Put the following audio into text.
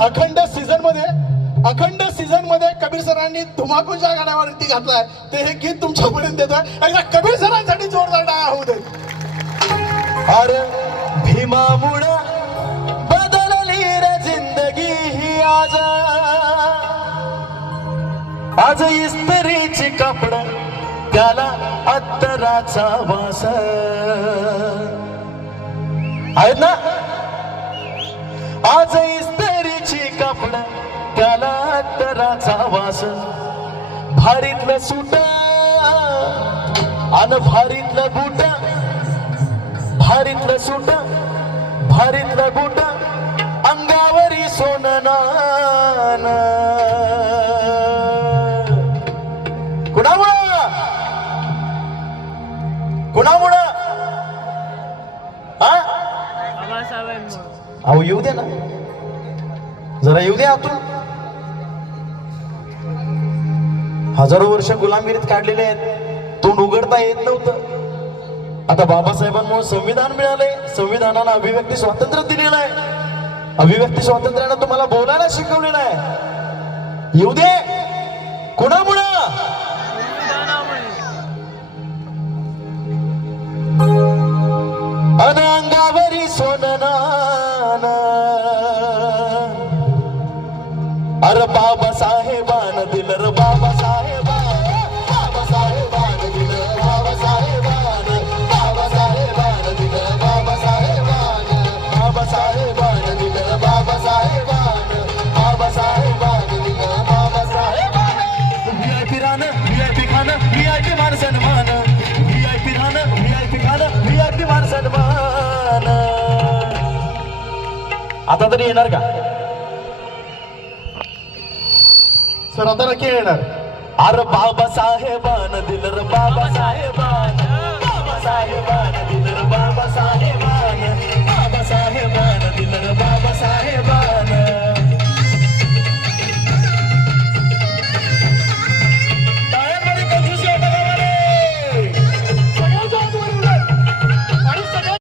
अखंड सीझन मध्ये कबीर सरांनी धुमाकूच्या गाण्यावरती घातलाय, ते हे गीत तुमच्यापर्यंत देतोय. एकदा कबीर सरांसाठी जोरदार टाळ्या होऊ दे. अरे भीमामुळे बदलली रे जिंदगी ही आज इस्त्रीची कपड त्याला अत्तराचा वास आहेत ना. आज इस्त्रीची कपड त्याला अत्तराचा वास, भारीतलं सूट आणि भारीतलं बूट, भारीतलं सूट भारीतलं बूट अंगावरी सोननान. कुणामुळं हा अहो येऊ दे ना, जरा येऊ दे आतून. हजारो वर्ष गुलामगिरीत काढलेले आहेत, तोंड उघडता येत नव्हतं. आता बाबासाहेबांमुळे संविधान मिळालंय, संविधानाला अभिव्यक्ती स्वातंत्र्य दिलेलं आहे, अभिव्यक्ती स्वातंत्र्यानं तुम्हाला बोलायला शिकवलेलं आहे. येऊ दे. कुणामुळं अंगावरी सोननान. अरे बाबासाहेबान दिलं रे बाबासाहेबान, बाबासाहेबान दिलं बाबासाहेबान, बाबासाहेबान दिलं बाबासाहेबान, बाबासाहेबान दिलं बाबासाहेबान, बाबासाहेबान दिलं बाबासाहेबान. VIP राहणं, VIP खाणं, VIP मान सन्मान, VIP राहणं, VIP खाणं, VIP मान सन्मान. आता तरी येणार का सर? आता नक्की येणार. अरे बाबासाहेबान दिलं रे बाबासाहेबान, बाबासाहेबान